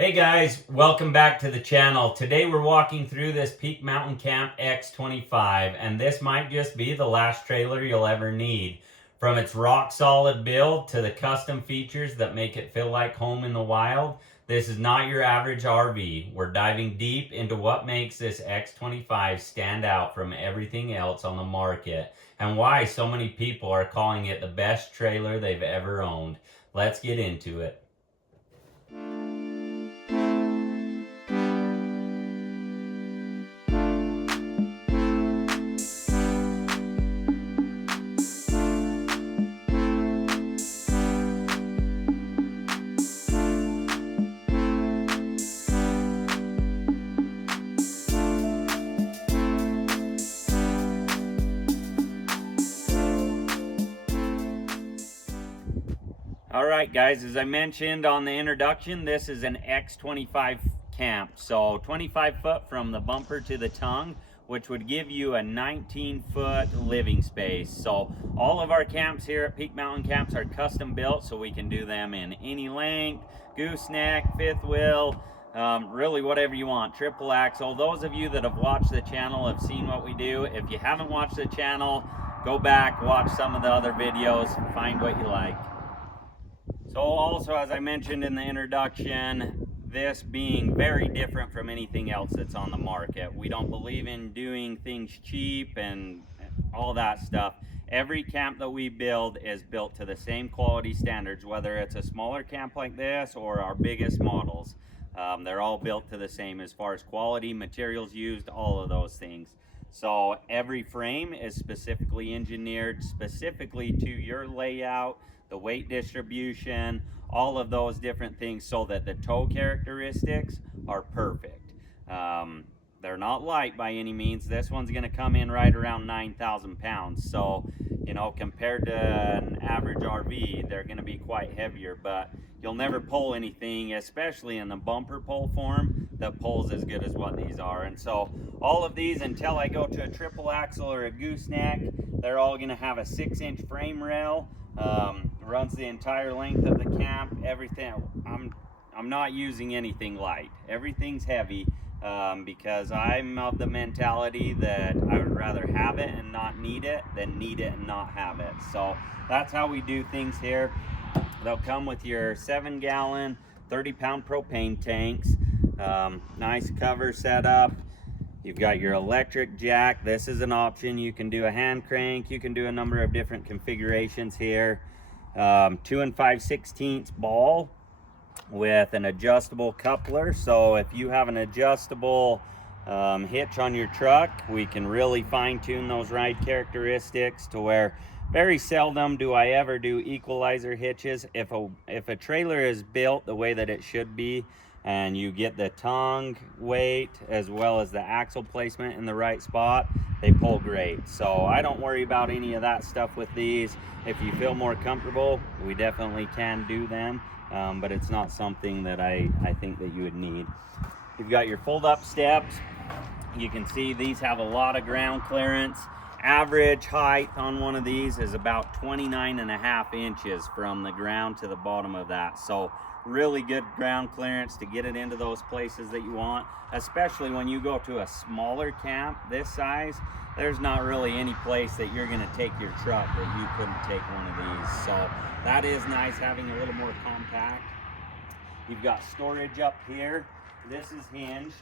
Hey guys, welcome back to the channel. Today we're walking through this Peak Mtn Camp X25, and this might just be the last trailer you'll ever need. From its rock solid build to the custom features that make it feel like home in the wild, this is not your average RV. We're diving deep into what makes this X25 stand out from everything else on the market, and why so many people are calling it the best trailer they've ever owned. Let's get into it. Alright guys, as I mentioned on the introduction, this is an X25 camp. So 25 foot from the bumper to the tongue, which would give you a 19-foot living space. So all of our camps here at Peak Mtn Camps are custom built, so we can do them in any length, gooseneck, fifth wheel, really whatever you want, triple axle. Those of you that have watched the channel have seen what we do. If you haven't watched the channel, go back, watch some of the other videos, find what you like. So also, as I mentioned in the introduction, this being very different from anything else that's on the market. We don't believe in doing things cheap and all that stuff. Every camp that we build is built to the same quality standards, whether it's a smaller camp like this or our biggest models. They're all built to the same as far as quality, materials used, all of those things. So every frame is specifically engineered specifically to your layout, the weight distribution, all of those different things, so that the toe characteristics are perfect. They're not light by any means. This one's going to come in right around 9,000 pounds. So, you know, compared to an average RV, they're going to be quite heavier, but you'll never pull anything, especially in the bumper pull form, that pulls as good as what these are. And so all of these, until I go to a triple axle or a gooseneck, they're all going to have a 6-inch frame rail. Runs the entire length of the camp. Everything, I'm not using anything light. Everything's heavy, because I'm of the mentality that I would rather have it and not need it than need it and not have it. So that's how we do things here. They'll come with your 7-gallon 30-pound propane tanks. Nice cover setup. You've got your electric jack. This is an option. You can do a hand crank. You can do a number of different configurations here. 2 5/16 ball with an adjustable coupler. So if you have an adjustable hitch on your truck, we can really fine-tune those ride characteristics to where very seldom do I ever do equalizer hitches. If a trailer is built the way that it should be, and you get the tongue weight as well as the axle placement in the right spot, they pull great. So I don't worry about any of that stuff with these. If you feel more comfortable, we definitely can do them, but it's not something that I think that you would need. You've got your fold-up steps. You can see these have a lot of ground clearance. Average height on one of these is about 29.5 inches from the ground to the bottom of that. So really good ground clearance to get it into those places that you want, especially when you go to a smaller camp this size. There's not really any place that you're going to take your truck that you couldn't take one of these. So that is nice, having a little more compact. You've got storage up here. This is hinged.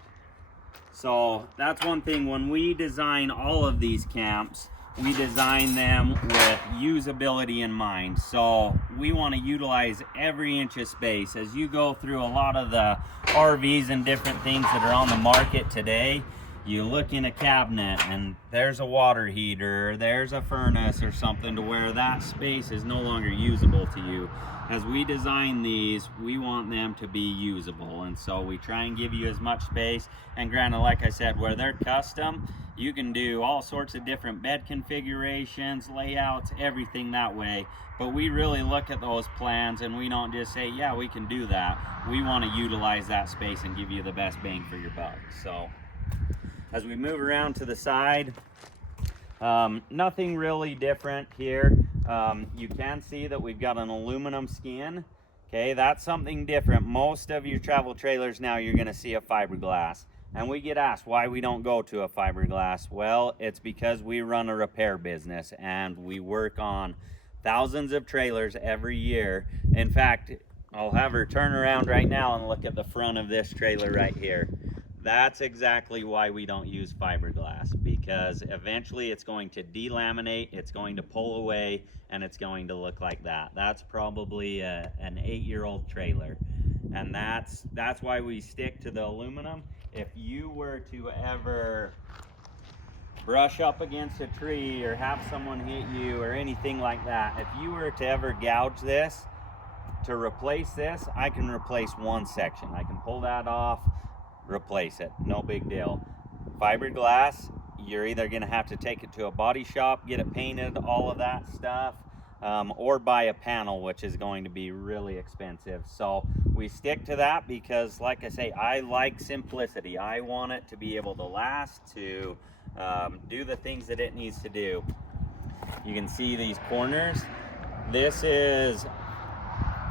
So that's one thing. When we design all of these camps, we design them with usability in mind. So we want to utilize every inch of space. As you go through a lot of the RVs and different things that are on the market today, you look in a cabinet and there's a water heater, there's a furnace or something, to where that space is no longer usable to you. As we design these, we want them to be usable, and so we try and give you as much space. And granted, like I said, where they're custom, you can do all sorts of different bed configurations, layouts, everything that way. But we really look at those plans and we don't just say, yeah, we can do that. We want to utilize that space and give you the best bang for your buck. So as we move around to the side, nothing really different here. You can see that we've got an aluminum skin Okay, that's something different. Most of your travel trailers now, you're gonna see a fiberglass. And we get asked why we don't go to a fiberglass. Well, it's because we run a repair business and we work on thousands of trailers every year. In fact, I'll have her turn around right now and look at the front of this trailer right here. That's exactly why we don't use fiberglass, because eventually it's going to delaminate, it's going to pull away, and it's going to look like that. That's probably an 8-year-old trailer. And that's why we stick to the aluminum. If you were to ever brush up against a tree or have someone hit you or anything like that, if you were to ever gouge this, to replace this, I can replace one section. I can pull that off, replace it, no big deal. Fiberglass, you're either gonna have to take it to a body shop, get it painted, all of that stuff, or buy a panel, which is going to be really expensive. So we stick to that because, like I say, I like simplicity. I want it to be able to last, to do the things that it needs to do. You can see these corners. This is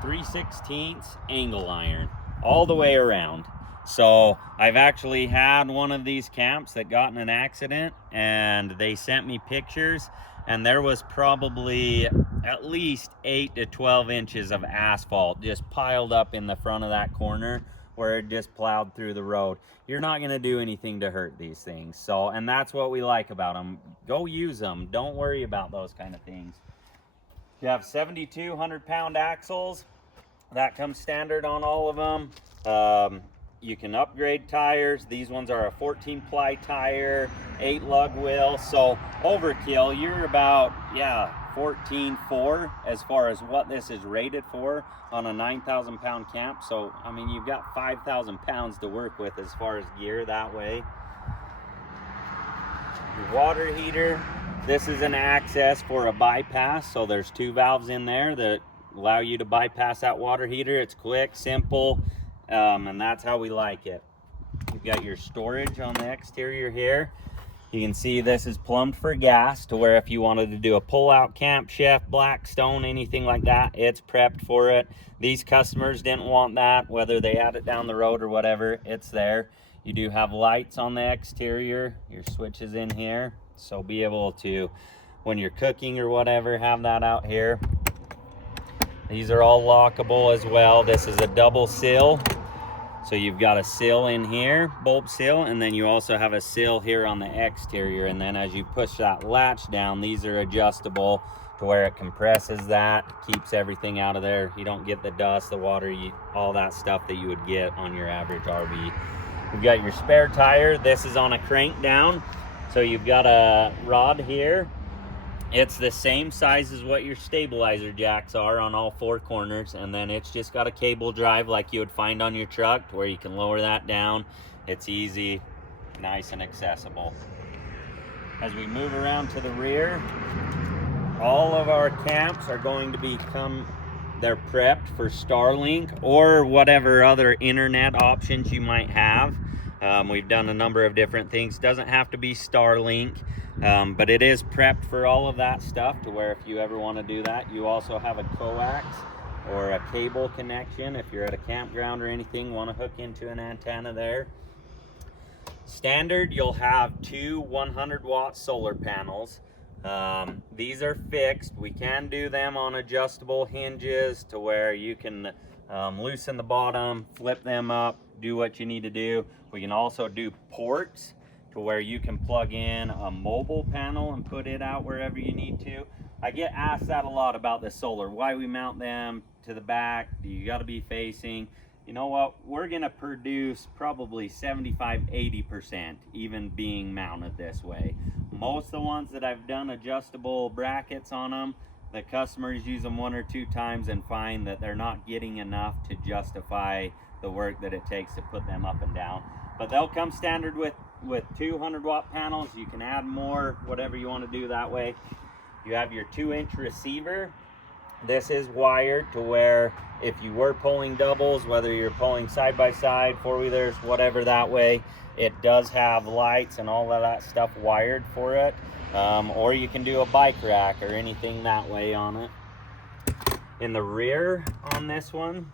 3/16 angle iron all the way around. So I've actually had one of these camps that got in an accident, and they sent me pictures, and there was probably at least 8 to 12 inches of asphalt just piled up in the front of that corner where it just plowed through the road. You're not going to do anything to hurt these things. So, and that's what we like about them. Go use them. Don't worry about those kind of things. You have 7,200 pound axles. That comes standard on all of them. You can upgrade tires. These ones are a 14 ply tire, 8 lug wheel. So overkill, you're about 14.4 as far as what this is rated for on a 9,000 pound camp. So I mean, you've got 5,000 pounds to work with as far as gear that way. Your water heater, this is an access for a bypass. So there's 2 valves in there that allow you to bypass that water heater. It's quick, simple, and that's how we like it. You've got your storage on the exterior here. You can see this is plumbed for gas, to where if you wanted to do a pull-out camp chef, Blackstone, anything like that, it's prepped for it. These customers didn't want that, whether they had it down the road or whatever, it's there. You do have lights on the exterior, your switches in here, so be able to, when you're cooking or whatever, have that out here. These are all lockable as well. This is a double sill. So you've got a sill in here, bulb sill, and then you also have a sill here on the exterior. And then as you push that latch down, these are adjustable to where it compresses that, keeps everything out of there. You don't get the dust, the water, all that stuff that you would get on your average RV. We've got your spare tire. This is on a crank down. So you've got a rod here. It's the same size as what your stabilizer jacks are on all 4 corners, and then it's just got a cable drive like you would find on your truck, to where you can lower that down. It's easy, nice and accessible. As we move around to the rear, all of our camps are going to they're prepped for Starlink or whatever other internet options you might have. We've done a number of different things. Doesn't have to be Starlink, but it is prepped for all of that stuff, to where if you ever want to do that, you also have a coax or a cable connection. If you're at a campground or anything, want to hook into an antenna there. Standard, you'll have 2 100-watt solar panels. These are fixed. We can do them on adjustable hinges, to where you can loosen the bottom, flip them up, do what you need to do. We can also do ports, to where you can plug in a mobile panel and put it out wherever you need to. I get asked that a lot about the solar, why we mount them to the back, you got to be facing. You know what, we're gonna produce probably 75-80% even being mounted this way. Most of the ones that I've done adjustable brackets on them, the customers use them 1 or 2 times and find that they're not getting enough to justify the work that it takes to put them up and down. But they'll come standard with 200-watt panels. You can add more, whatever you want to do that way. You have your 2-inch receiver. This is wired to where if you were pulling doubles, whether you're pulling side by side, 4-wheelers, whatever that way, it does have lights and all of that stuff wired for it. Or you can do a bike rack or anything that way on it. In the rear on this one,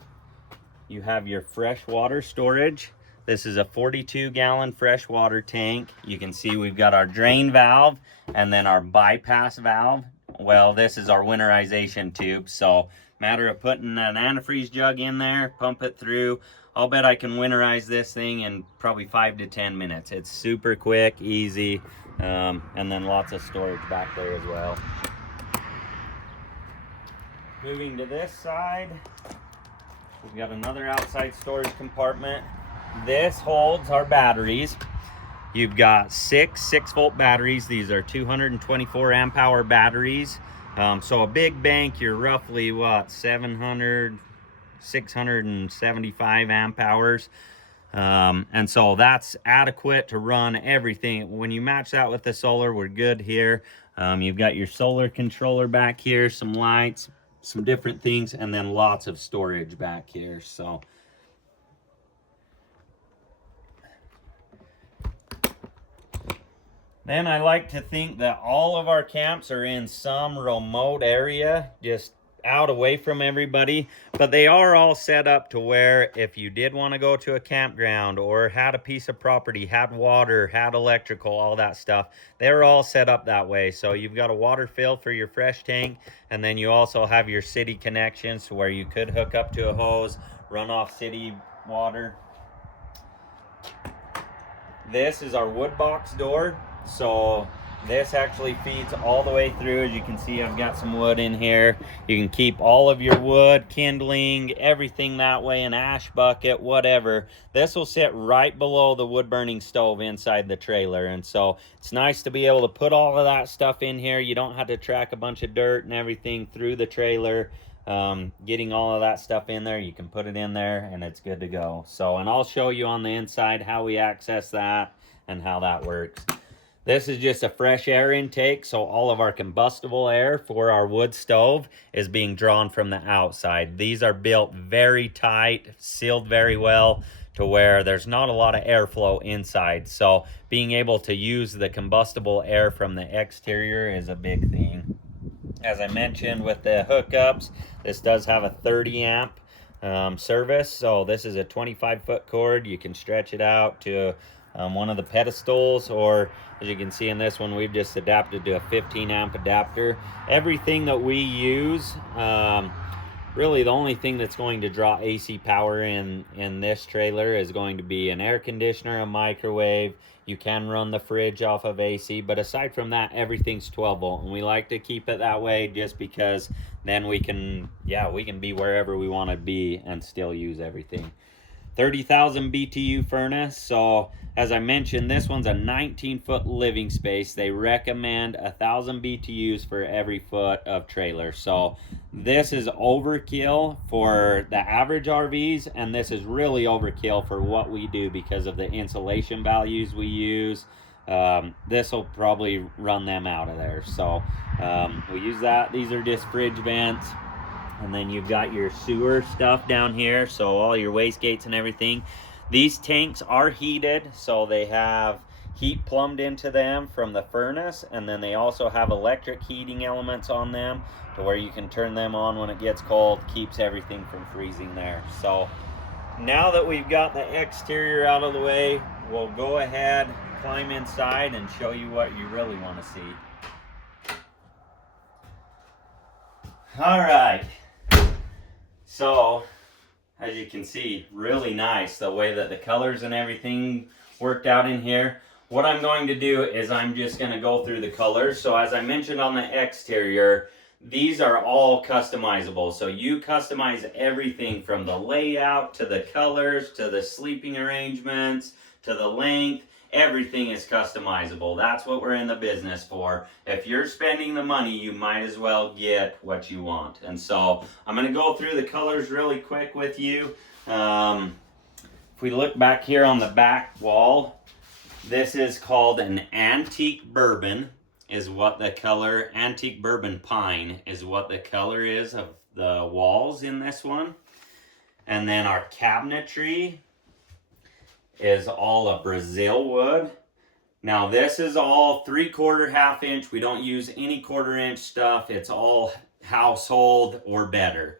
you have your freshwater storage. This is a 42-gallon freshwater tank. You can see we've got our drain valve and then our bypass valve. Well, this is our winterization tube, so matter of putting an antifreeze jug in there, pump it through. I'll bet I can winterize this thing in probably 5 to 10 minutes. It's super quick, easy, and then lots of storage back there as well. Moving to this side, we've got another outside storage compartment. This holds our batteries. You've got six 6-volt batteries. These are 224 amp hour batteries. So a big bank, you're roughly what, 675 amp hours. And so that's adequate to run everything. When you match that with the solar, we're good here. You've got your solar controller back here, some lights, some different things, and then lots of storage back here. So then I like to think that all of our camps are in some remote area, just out away from everybody, but they are all set up to where if you did want to go to a campground or had a piece of property, had water, had electrical, all that stuff, they're all set up that way. So you've got a water fill for your fresh tank, and then you also have your city connections where you could hook up to a hose, run off city water. This is our wood box door. So this actually feeds all the way through. As you can see, I've got some wood in here. You can keep all of your wood, kindling, everything that way, an ash bucket, whatever. This will sit right below the wood burning stove inside the trailer. And so it's nice to be able to put all of that stuff in here. You don't have to track a bunch of dirt and everything through the trailer. Getting all of that stuff in there, you can put it in there and it's good to go. So, and I'll show you on the inside how we access that and how that works. This is just a fresh air intake, so all of our combustible air for our wood stove is being drawn from the outside. These are built very tight, sealed very well to where there's not a lot of airflow inside. So being able to use the combustible air from the exterior is a big thing. As I mentioned with the hookups, this does have a 30 amp service. So this is a 25-foot cord. You can stretch it out to one of the pedestals, or as you can see in this one, we've just adapted to a 15 amp adapter. Everything that we use, really the only thing that's going to draw AC power in this trailer is going to be an air conditioner, a microwave. You can run the fridge off of AC, but aside from that, everything's 12 volt, and we like to keep it that way just because then we can be wherever we want to be and still use everything. 30,000 BTU furnace. So as I mentioned, this one's a 19-foot living space. They recommend 1,000 BTUs for every foot of trailer. So this is overkill for the average RVs, and this is really overkill for what we do because of the insulation values we use. This will probably run them out of there. So we use that. These are just fridge vents. And then you've got your sewer stuff down here, so all your waste gates and everything. These tanks are heated, so they have heat plumbed into them from the furnace, and then they also have electric heating elements on them to where you can turn them on when it gets cold, keeps everything from freezing there. So now that we've got the exterior out of the way, we'll go ahead, climb inside, and show you what you really want to see. All right. So, as you can see, really nice the way that the colors and everything worked out in here. What I'm going to do is I'm just going to go through the colors. So as I mentioned on the exterior, these are all customizable. So you customize everything from the layout to the colors to the sleeping arrangements to the length. Everything is customizable. That's what we're in the business for. If you're spending the money, you might as well get what you want. And so I'm going to go through the colors really quick with you. If we look back here on the back wall, this is called an antique bourbon, is what the color, antique bourbon pine is what the color is of the walls in this one. And then our cabinetry is all a Brazil wood. Now this is all 3/4 1/2 inch. We don't use any 1/4 inch stuff. It's all household or better.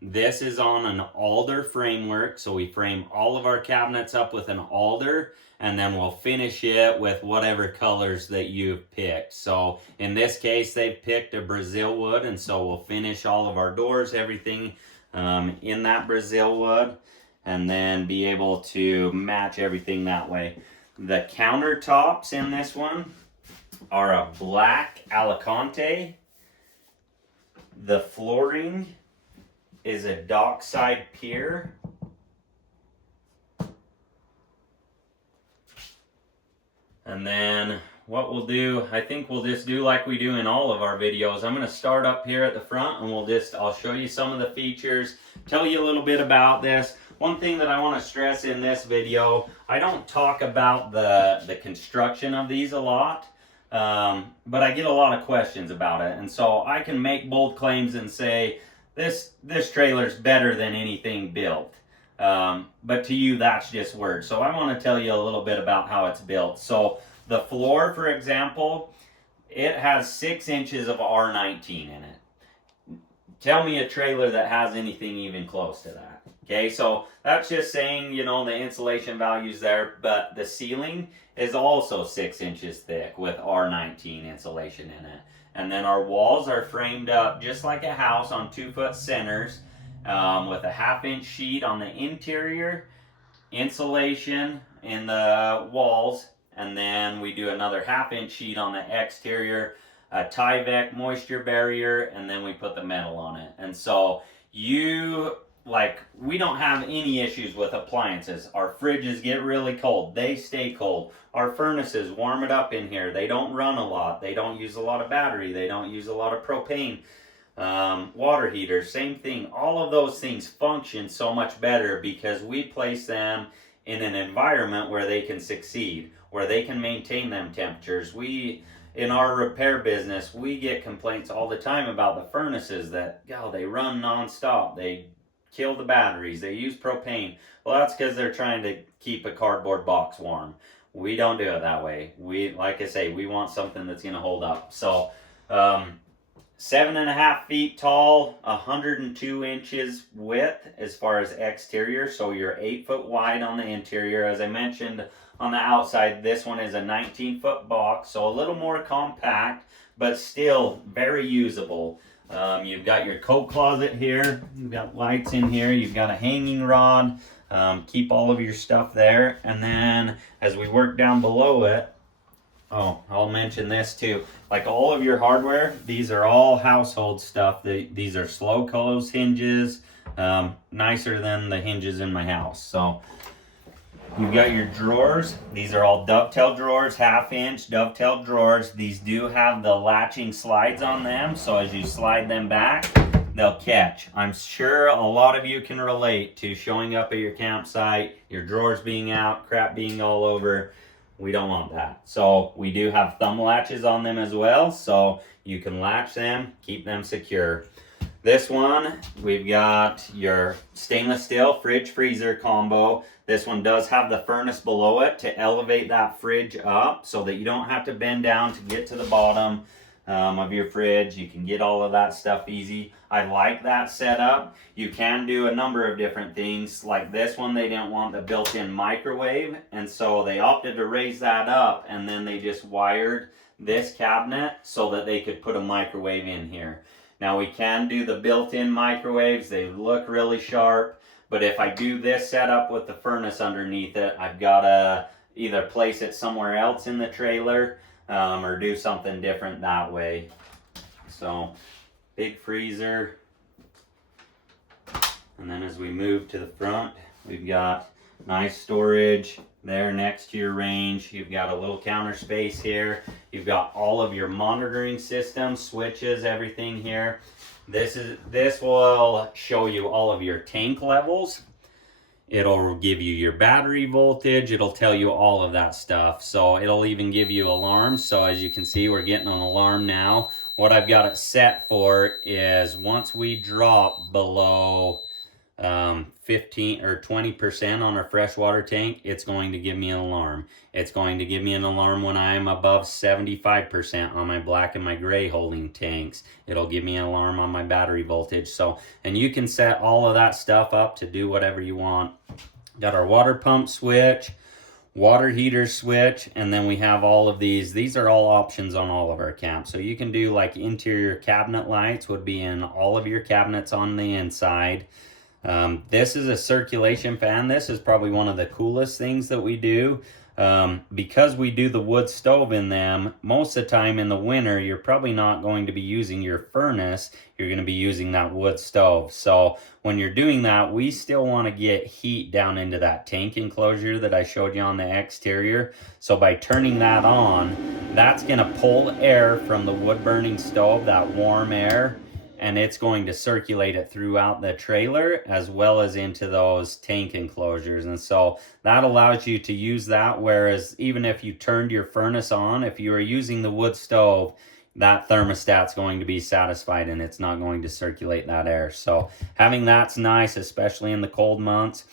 This is on an alder framework, so we frame all of our cabinets up with an alder, and then we'll finish it with whatever colors that you've picked. So in this case, they've picked a Brazil wood, and so we'll finish all of our doors, everything in that Brazil wood, and then be able to match everything that way. The countertops in this one are a black Alicante. The flooring is a dockside pier. And then what we'll do, I think we'll just do like we do in all of our videos. I'm going to start up here at the front, and I'll show you some of the features, tell you a little bit about this. One thing that I want to stress in this video, I don't talk about the construction of these a lot, but I get a lot of questions about it. And so I can make bold claims and say, this trailer's better than anything built. But to you, that's just words. So I want to tell you a little bit about how it's built. So the floor, for example, it has 6 inches of R19 in it. Tell me a trailer that has anything even close to that. Okay, so that's just saying, you know, the insulation value's there, but the ceiling is also 6 inches thick with R19 insulation in it. And then our walls are framed up just like a house on 2-foot centers, with a 1/2-inch sheet on the interior, insulation in the walls, and then we do another 1/2-inch sheet on the exterior, a Tyvek moisture barrier, and then we put the metal on it. And so we don't have any issues with appliances. Our fridges get really cold. They stay cold. Our furnaces warm it up in here. They don't run a lot. They don't use a lot of battery. They don't use a lot of propane. Water heaters, same thing. All of those things function so much better because we place them in an environment where they can succeed, where they can maintain them temperatures. In our repair business, we get complaints all the time about the furnaces that, they run nonstop. They kill the batteries. They use propane. Well, that's because they're trying to keep a cardboard box warm. We don't do it that way. Like I say, we want something that's going to hold up. So, 7.5 feet tall, 102 inches width as far as exterior. So you're 8 foot wide on the interior. As I mentioned, on the outside, this one is a 19-foot box, so a little more compact, but still very usable. You've got your coat closet here. You've got lights in here. You've got a hanging rod. Keep all of your stuff there. And then as we work down below it, I'll mention this too. Like all of your hardware, these are all household stuff. These are slow close hinges, nicer than the hinges in my house. So you've got your drawers. These are all dovetail drawers, 1/2-inch dovetail drawers. These do have the latching slides on them, so as you slide them back, they'll catch. I'm sure a lot of you can relate to showing up at your campsite, your drawers being out, crap being all over. We don't want that. So we do have thumb latches on them as well, so you can latch them, keep them secure. This one, we've got your stainless steel fridge freezer combo. This one does have the furnace below it to elevate that fridge up so that you don't have to bend down to get to the bottom of your fridge. You can get all of that stuff easy. I like that setup. You can do a number of different things. Like this one, they didn't want the built-in microwave, and so they opted to raise that up, and then they just wired this cabinet so that they could put a microwave in here. Now we can do the built-in microwaves. They look really sharp, but if I do this setup with the furnace underneath it, I've got to either place it somewhere else in the trailer or do something different that way. So big freezer. And then as we move to the front, we've got nice storage there next to your range. You've got a little counter space here. You've got all of your monitoring systems, switches, everything here. This will show you all of your tank levels. It'll give you your battery voltage. It'll tell you all of that stuff. So it'll even give you alarms. So as you can see, we're getting an alarm now. What I've got it set for is once we drop below 15 or 20% on a freshwater tank, it's going to give me an alarm. It's going to give me an alarm when I'm above 75% on my black and my gray holding tanks. It'll give me an alarm on my battery voltage. So, and you can set all of that stuff up to do whatever you want. Got our water pump switch, water heater switch, and then we have all of these. These are all options on all of our camps. So you can do like interior cabinet lights would be in all of your cabinets on the inside. This is a circulation fan. This is probably one of the coolest things that we do. Because we do the wood stove in them, most of the time in the winter, you're probably not going to be using your furnace. You're going to be using that wood stove. So when you're doing that, we still want to get heat down into that tank enclosure that I showed you on the exterior. So by turning that on, that's going to pull air from the wood burning stove, that warm air, and it's going to circulate it throughout the trailer as well as into those tank enclosures. And so that allows you to use that, whereas even if you turned your furnace on, if you were using the wood stove, that thermostat's going to be satisfied and it's not going to circulate that air. So having that's nice, especially in the cold months.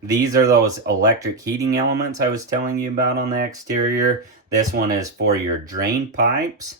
These are those electric heating elements I was telling you about on the exterior. This one is for your drain pipes.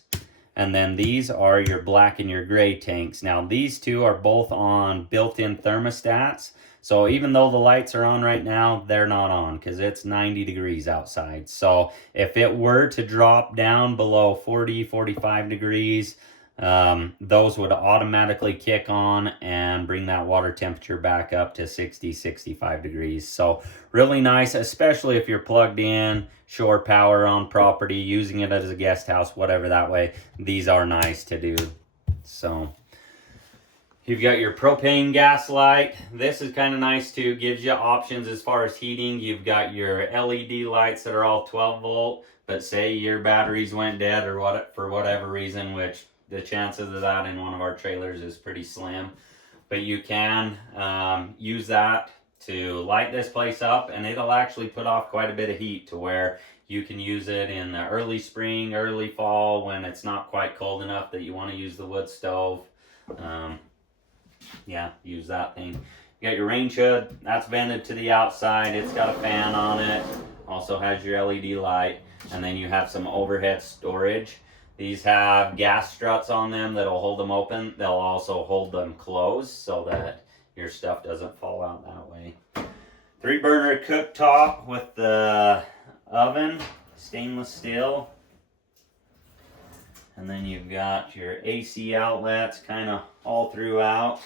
And then these are your black and your gray tanks. Now these two are both on built-in thermostats. So even though the lights are on right now, they're not on because it's 90 degrees outside. So if it were to drop down below 40, 45 degrees, those would automatically kick on and bring that water temperature back up to 60, 65 degrees. So really nice, especially if you're plugged in, shore power on property, using it as a guest house, whatever that way. These are nice to do. So you've got your propane gas light. This is kind of nice too. Gives you options as far as heating. You've got your LED lights that are all 12 volt, but say your batteries went dead or what for whatever reason, which the chances of that in one of our trailers is pretty slim. But you can use that to light this place up, and it'll actually put off quite a bit of heat to where you can use it in the early spring, early fall when it's not quite cold enough that you want to use the wood stove. Yeah, use that thing. You got your range hood. That's vented to the outside. It's got a fan on it. Also has your LED light. And then you have some overhead storage. These have gas struts on them that'll hold them open. They'll also hold them closed so that your stuff doesn't fall out that way. 3-burner cooktop with the oven, stainless steel. And then you've got your AC outlets kind of all throughout.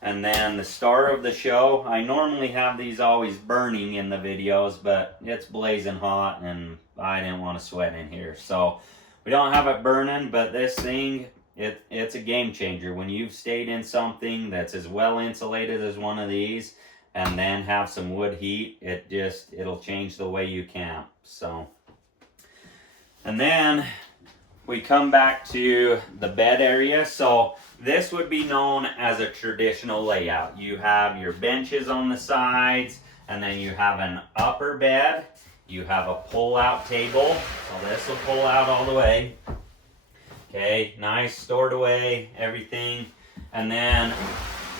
And then the star of the show, I normally have these always burning in the videos, but it's blazing hot and I didn't want to sweat in here. So we don't have it burning, but this thing, it's a game changer. When you've stayed in something that's as well insulated as one of these and then have some wood heat, it'll change the way you camp. So, and then we come back to the bed area. So this would be known as a traditional layout. You have your benches on the sides, and then you have an upper bed. You have a pull-out table. So this will pull out all the way. Okay, nice, stored away, everything. And then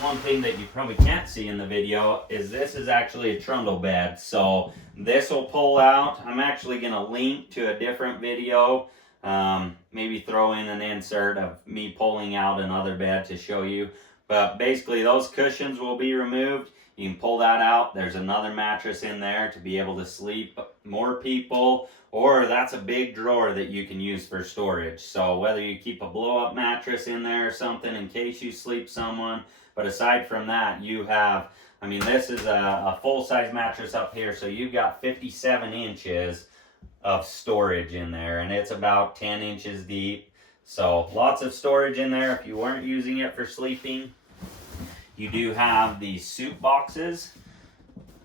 one thing that you probably can't see in the video is this is actually a trundle bed. So this will pull out. I'm actually going to link to a different video. Maybe throw in an insert of me pulling out another bed to show you. But basically those cushions will be removed. You can pull that out. There's another mattress in there to be able to sleep more people, or that's a big drawer that you can use for storage. So whether you keep a blow-up mattress in there or something in case you sleep someone, but aside from that, you have, I mean, this is a full-size mattress up here, so you've got 57 inches of storage in there, and it's about 10 inches deep. So lots of storage in there if you weren't using it for sleeping. You do have these soup boxes,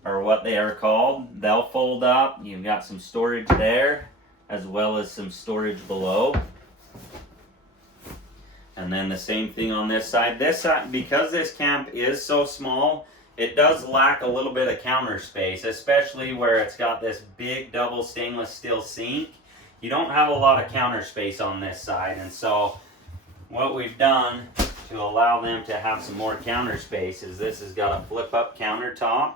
or what they are called. They'll fold up. You've got some storage there, as well as some storage below. And then the same thing on this side. This side, because this camp is so small, it does lack a little bit of counter space, especially where it's got this big double stainless steel sink. You don't have a lot of counter space on this side, and so what we've done to allow them to have some more counter space is this has got a flip up countertop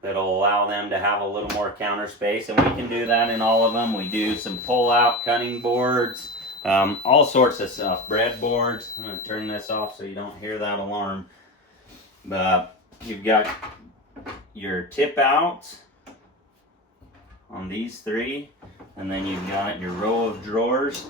that'll allow them to have a little more counter space, and we can do that in all of them. We do some pull out cutting boards, all sorts of stuff, breadboards. I'm going to turn this off so you don't hear that alarm. But you've got your tip outs on these three, and then you've got your row of drawers,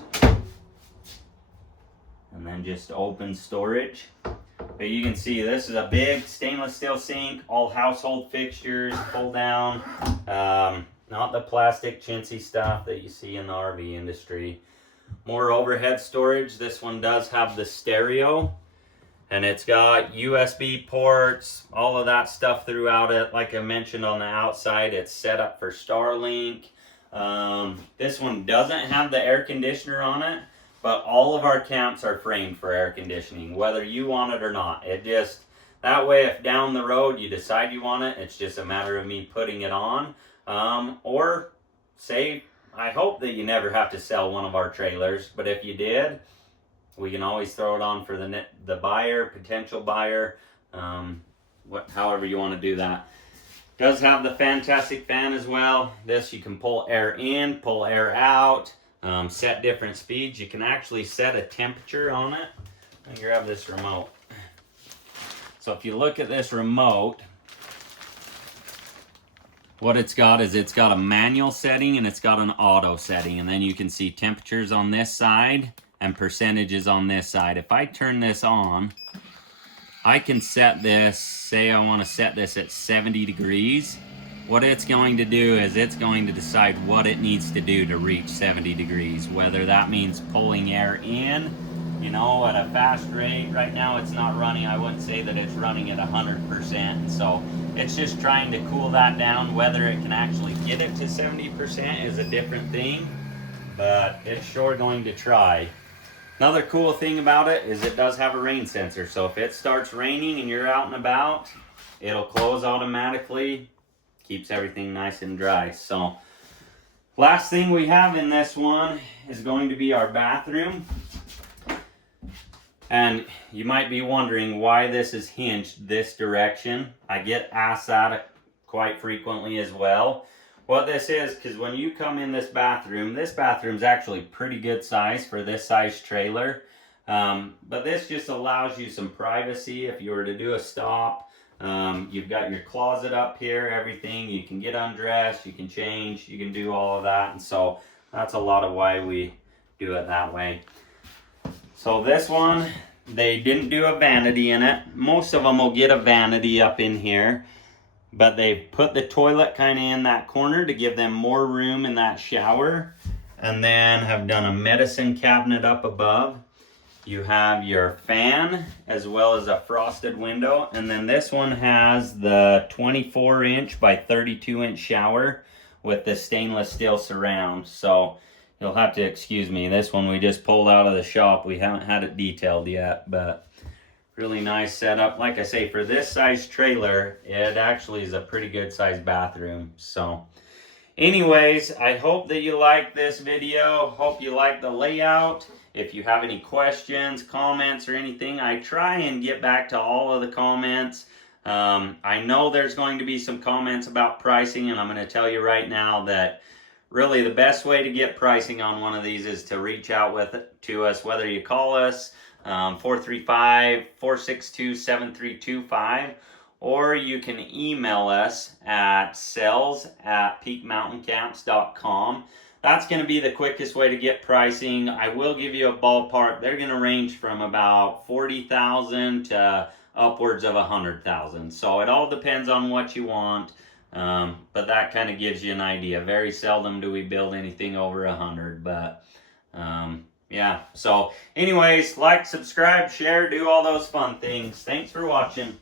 and then just open storage. But you can see this is a big stainless steel sink, all household fixtures, pull down, not the plastic chintzy stuff that you see in the RV industry. More overhead storage. This one does have the stereo, and it's got USB ports, all of that stuff throughout it. Like I mentioned on the outside, it's set up for Starlink. This one doesn't have the air conditioner on it, but all of our camps are framed for air conditioning, whether you want it or not. It just, that way if down the road you decide you want it, it's just a matter of me putting it on. Or say, I hope that you never have to sell one of our trailers, but if you did, we can always throw it on for the buyer, potential buyer, however you want to do that. Does have the fantastic fan as well. This you can pull air in, pull air out, set different speeds. You can actually set a temperature on it. Let me grab this remote. So if you look at this remote, what it's got is it's got a manual setting and it's got an auto setting, and then you can see temperatures on this side and percentages on this side. If I turn this on, I can set this, say I want to set this at 70 degrees. What it's going to do is it's going to decide what it needs to do to reach 70 degrees, whether that means pulling air in, you know, at a fast rate. Right now it's not running, I wouldn't say that it's running at 100%, so it's just trying to cool that down. Whether it can actually get it to 70% is a different thing, but it's sure going to try. Another cool thing about it is it does have a rain sensor, so if it starts raining and you're out and about, it'll close automatically, keeps everything nice and dry. So last thing we have in this one is going to be our bathroom. And you might be wondering why this is hinged this direction. I get asked that quite frequently as well. What this is, because when you come in this bathroom's actually pretty good size for this size trailer. But this just allows you some privacy if you were to do a stop. You've got your closet up here, everything. You can get undressed, you can change, you can do all of that. And so that's a lot of why we do it that way. So this one, they didn't do a vanity in it. Most of them will get a vanity up in here, but they put the toilet kind of in that corner to give them more room in that shower, and then have done a medicine cabinet up above. You have your fan as well as a frosted window, and then this one has the 24-inch by 32-inch shower with the stainless steel surround. So you'll have to excuse me. This one we just pulled out of the shop. We haven't had it detailed yet, but really nice setup. Like I say, for this size trailer, it actually is a pretty good size bathroom. So anyways, I hope that you like this video. Hope you like the layout. If you have any questions, comments, or anything, I try and get back to all of the comments. I know there's going to be some comments about pricing, and I'm going to tell you right now that really the best way to get pricing on one of these is to reach out to us, whether you call us 435-462-7325, or you can email us at sales@peakmtncamps.com. That's going to be the quickest way to get pricing. I will give you a ballpark. They're going to range from about $40,000 to upwards of $100,000. So it all depends on what you want. But that kind of gives you an idea. Very seldom do we build anything over 100, but yeah. So anyways, like, subscribe, share, do all those fun things. Thanks for watching.